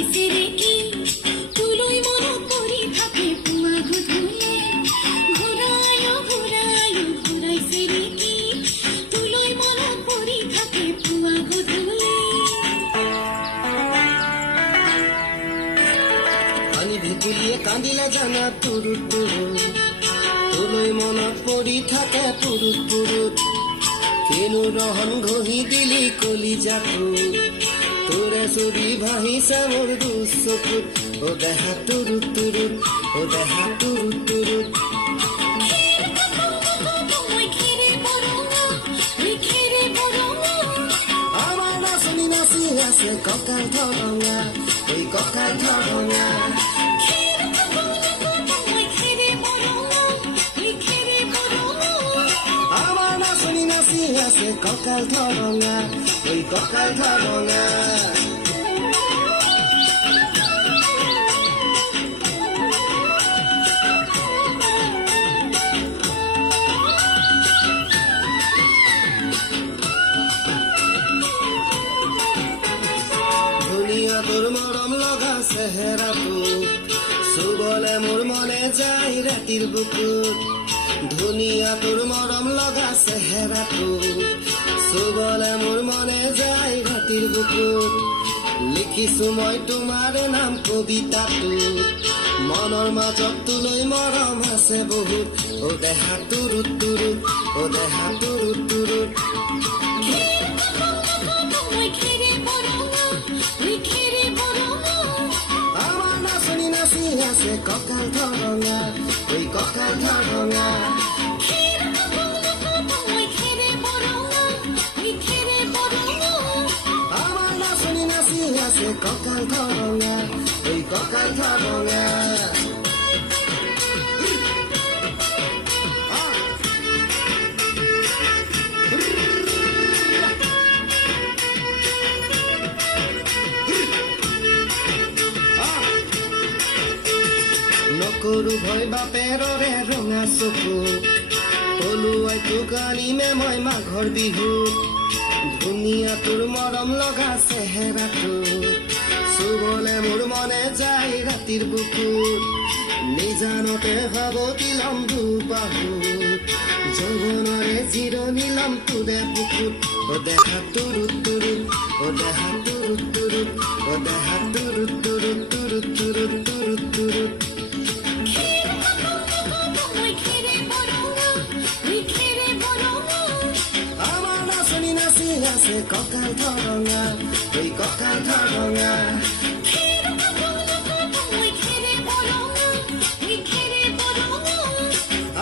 ঘুরাইছে রে কি তুলোই মন করি থাকে পুয়া গুধুলে ঘুরায়ো ঘুরায়ো ঘুরাইছে রে কি তুলোই মন করি থাকে পুয়া গুধুলে পানি ভিতুলিয়ে কান্দিলে জানা তুরু তুরু তুলোই মন পৰি থাকে পুরুত পুরুত কেনু রহন ঘহি দিলি কলিজাটো তোরে ছবি ভাহিছে মোৰ দুচকুত ও দেহা তুরু তুরুত ও দেহা তুরু তুরুত আমার নাচনি নাচি আছে কঁকাল ধৰঙা ওই কঁকাল ধৰঙা আমার নাচনি নাচি আছে কঁকাল ধৰঙা ওই কঁকাল ধৰঙা ধুনীয়া তোর মৰম লগা চেহেৰাটো চুবলে মোৰ মনে যায় ৰাতিৰ বুকুত ধুনীয়া তোৰ মৰম লগা চেহেৰাটো চুবলে মোৰ মনে যায় ৰাতিৰ বুকুত লিখিছো মই তোমাৰ নাম কবিতাটো মনৰ মাজত তোলৈ মৰম আছে বহুত ও দেহা তুৰুত তুৰুত ও দেহা তুৰুত তুৰুত আমার নাচনি নাচি আছে কঁকাল ধৰঙা ওই কঁকাল ধৰঙা আমার নাচনি নাচি আছে কঁকাল ধৰঙা ওই কঁকাল ধৰঙা নকৰো ভয় বাপেৰৰে ৰঙা চকু পলুৱাই তোক আনিমে মই মাঘৰ বিহুত ধুনীয়া তোৰ মৰম লগা চেহেৰাটো চুবলে মোৰ মনে যায় ৰাতিৰ বুকুত নিজানতে ভাবতি লম দুপাহুত যৌৱনৰে জিৰণি লম তোৰে বুকুত ও দেহা তুৰুত তুৰুত ও দেহা তুৰুত তুৰুত ও দেহা তুৰুত তুৰুত তুৰুত তুৰুত তুৰুত তুৰুত আমার নাচনি নাচি আছে কঁকাল ধৰঙা ওই কঁকাল ধৰঙা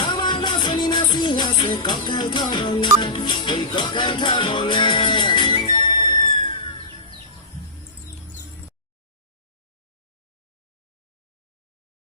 আমার নাচনি নাচি আছে কঁকাল ধৰঙা ওই কঁকাল ধৰঙা